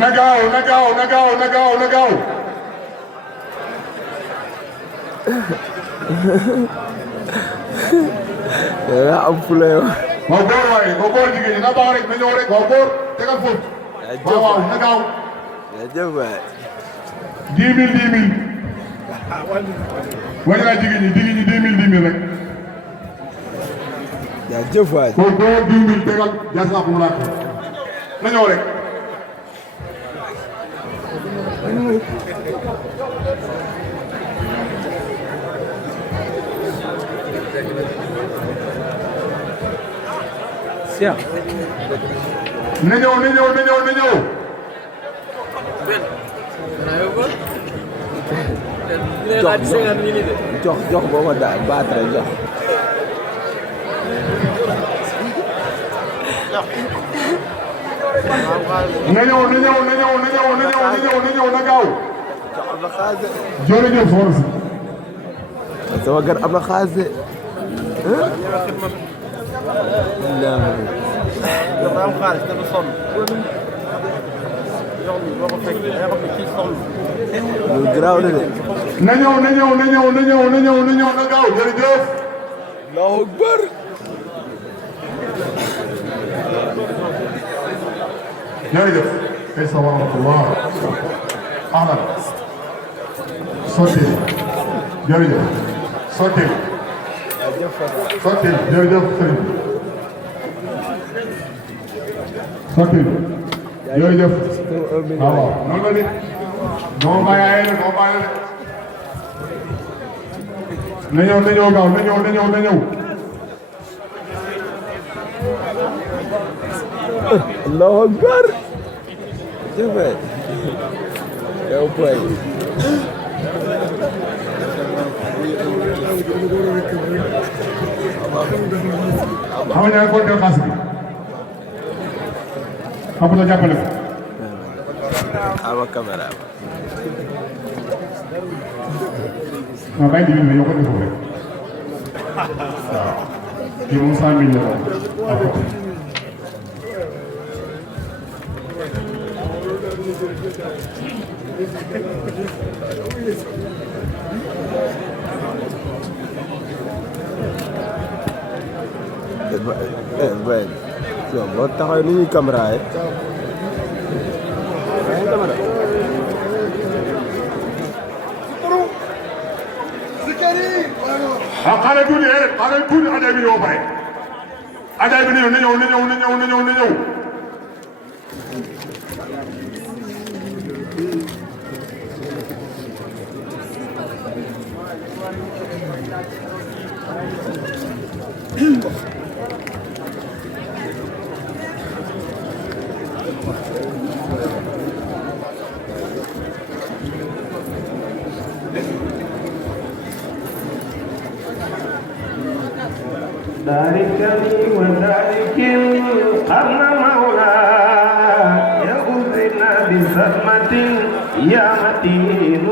na gaaw na gaaw na gaaw na gaaw na gaaw yaa am fula yow. waaw góor waaye waaw góor jigéen ñi na baax rek na ñëw rek waaw góor tegal foofu. waaw waaw na gaaw. jërëjëf waay. 10 000 10 000. wàññi naa jigéen ñi 10 000 rek. jërëjëf waay. góor góor 10 000 tegal jaas naa ko mu laaj na ñëw rek. na ñëw na ñëw na ñëw na ñëw. jox boo ma daal baatare jox. na ñëw na ñëw na ñëw na ñëw na ñëw na ñëw na ñëw na gaaw. jërëjëf soxna si. sama gan am na xaalis de. dafa am xaalis dafa sonn. boo ko fekk day xam ne kii sonn. lu garaaw la de. na ñëw na ñëw na ñëw na ñëw na ñëw na ñëw na gaaw jërëjëf. Allahu akbar. jërëjëf. asalaamaaleykum. ahlan. sotti. jërëjëf. sotti. sotti jërëjëf sëriñ. sotti. jërëjëf. waaw noonu la de. noo bàyyi ay la noo bàyyi la. na ñëw na ñëw gaaw na ñëw na ñëw na ñëw. Allahu akbar. Jëfee. yow boy. xam nga ñaar compter xaalis bi. xam nga jàppale ko. ama caméra. waaw bàyyi dibi yow ko defoo rek. waaw. kii moom 100 000 la woon. boo taxawee ni ñuy caméra yi. xaaral tuuti rek xaaral tuuti ajaay bi ñëw pare. ajaay bi na ñëw na ñëw na ñëw na ñëw na ñëw. ذلكني وذلك القرن مولى يغزنا بسلمة يا متين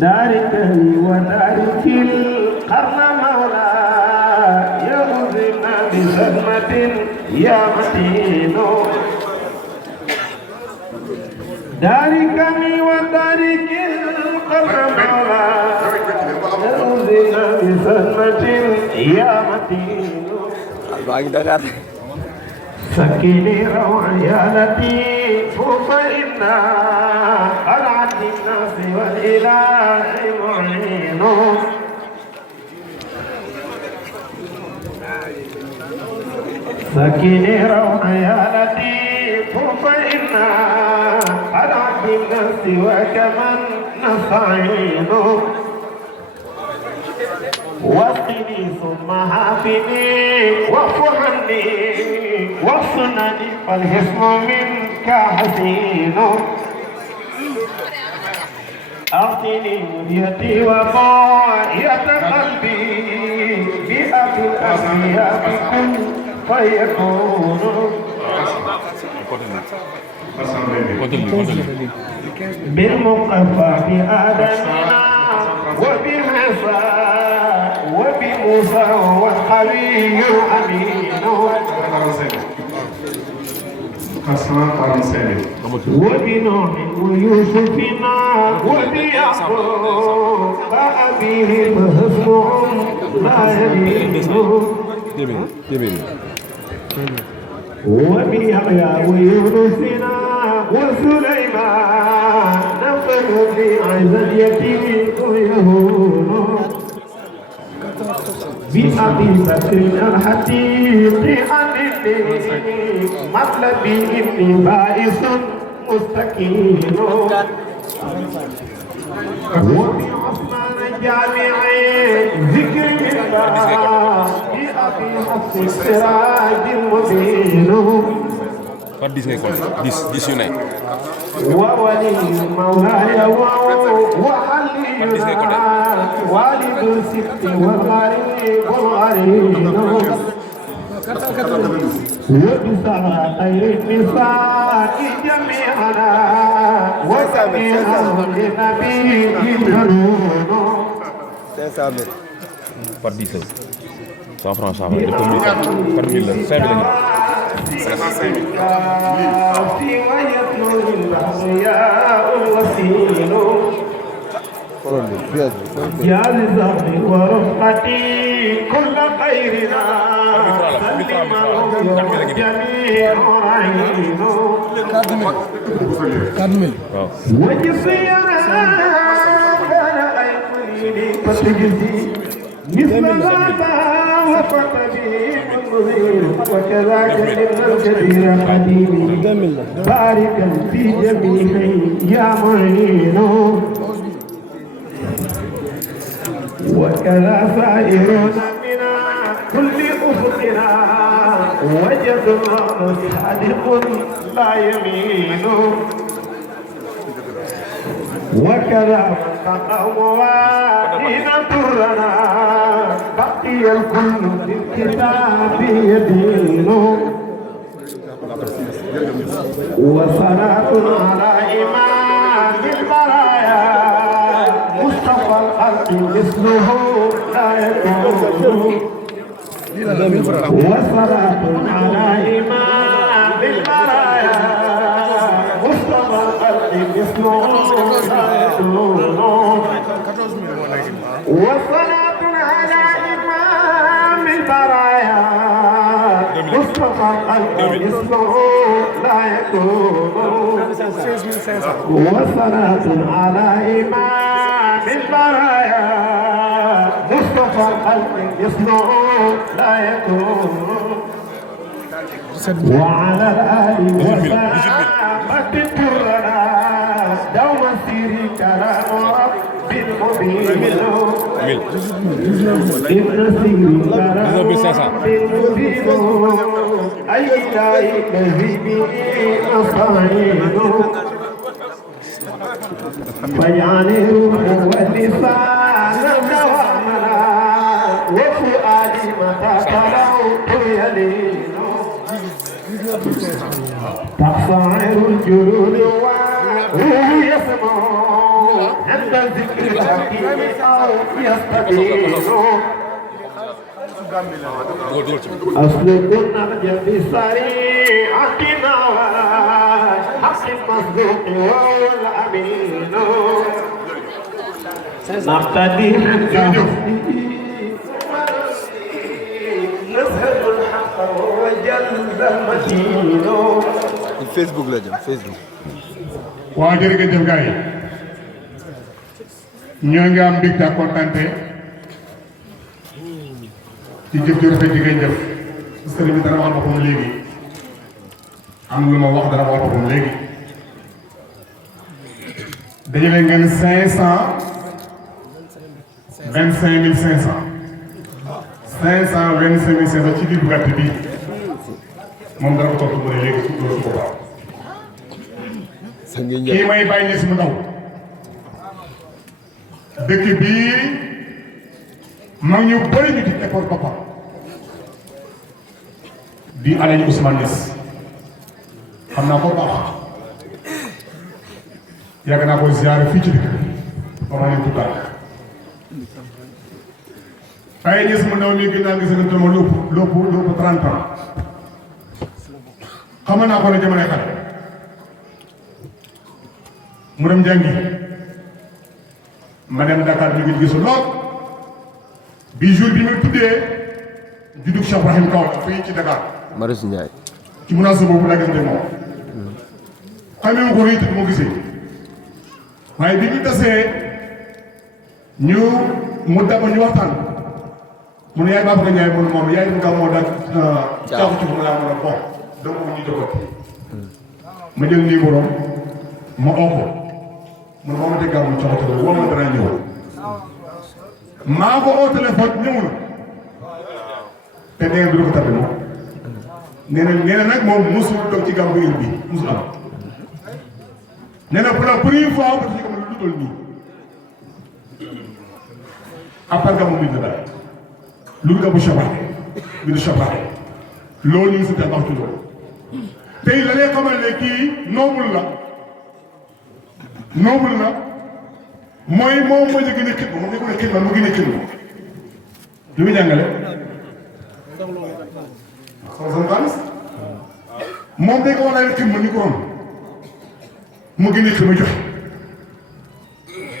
ذلكني وذلك القرن مولى يغزنا بسلمة يا متين ذلكني وذلك القرن مولى بسلمة يا متين سكني روعيانتي فإنا ألعب الناس والإله معين سكني روعيانتي فإنا ألعب الناس وكمن نستعين واسقني ثم هافني واعف عني واصنني فالحسن منك حسين أعطني منيتي وغاية قلبي بأبي الأنبياء كن فيكون بالمقفى بآدمنا وبحصى موسى هو القوي الأمين 445 وبنوح ويوسفنا وبيعقوب فأبيهم حسنهم لا يلين وبيحيى ويونسنا وسليمان نفذ في عز اليتيم ويهون بأبي بكر الحتيق عن مطلبي ابن بائس مستكين وبعثمان الجامع ذكر الله بأبي حفص السراج المبين par 10 ngay compter 10 yu ne. وولي مولاي وحلينا والد الست والغريب الغريب وبسرى خير النساء جميعنا وجميعهم لنبي يمنون 500 mètres. par 10 la 100 francs 100 francs depuis 1000 par 1000 la 5000 la ñu. يا لزهر ورفقتي كل خيرنا جميع عينه وجسينا كان أيقوني فتجزي مثل هذا وفتبي وكذاك من الكثير قديم باركا في جميعه يا معين وكذا سائرون منا كل أفقنا وجد الله صادق لا يمين وكذا من تقوى إن درنا بقي الكل في الكتاب يدين وصلاة على إمام البرايا مصطفى الخلق مثله لا يكون وصلاة على إمام البرايا مصطفى الخلق مثله لا يكون وصلاة على إمام البرايا مصطفى الخلق مثله لا يكون وصلاة على إمام البرايا مصطفى الخلق مثله لا يكون وعلى الآل والصحابة كلنا دوم سيري كلام رب المبين ابن سيري كلام رب المبين أي إلهي كذبي أصعين فاجعله واللسان دوامنا وفؤادي متى تلوت يلين تقصعر الجلود وهو يسمع عند ذكر الحكيم أو يستبين أصل النهج بسريعتنا حق المصدوق وهو الأمين نقتدي نسهل الحق وجلد المتين Facebook la jëm Facebook. waa jërëjëf gars yi ñoo ngi am mbégte ak kontaante ci jëf ju rafet ji ngay jëf sëriñ bi dara wax boppam léegi am lu ma wax dara wax boppam léegi dajale ngeen 525,500 ci diggu gàtt bi moom dara ko topp mu ne léegi su loolu ko baax kii may bàyyi ne si mu ndaw dëkk bii mag ñu bëri ñu di école boppam di Alaji Ousmane Niass xam naa ko baax yàgg naa ko ziyaare fii ci dëkk ba ma leen tuddaat ay gis mu ndaw mi gën naa gis nga tama lépp 30 ans xam naa ko ne jamono xale mu dem jàngi ma dem Dakar bi ngi gisu lool bi jour bi muy tuddee juddug Cheikh Ibrahim Kaolack fii ci Dakar Maris Ndiaye ci munaasa boobu laa gis ne moom xamee ko nii te du ma gisee waaye bi ñu tasee ñu mu dama ñu waxtaan mu ne yaay Babacar Ndiaye mu ne moom yaay mu gaaw moo daal caaku ci mu laa mën a bon donc ñu jokkoo ma jël numéro ma oo ko mu ne ma dégg mu caaku ci woo ma dana ñëw maa ko oo téléphone ñëw na te nee du ko tardé moom nee na nag moom musul toog ci gàmmu heure bi musul am nee na pour la première fois ba ci ko lu dul nii après gàmmu bi dara lu gàmmu shabaate bi du shabaate loolu ñu ngi si wax ci loolu tey la lay xamal ne kii noobul la mooy moom moo ñu gën a xitma moom ñu ko ne xitma mu gën a xitma lu muy jàngale sama xaalis moom day ko war a xitma ni ko am mu gën a xitma joxe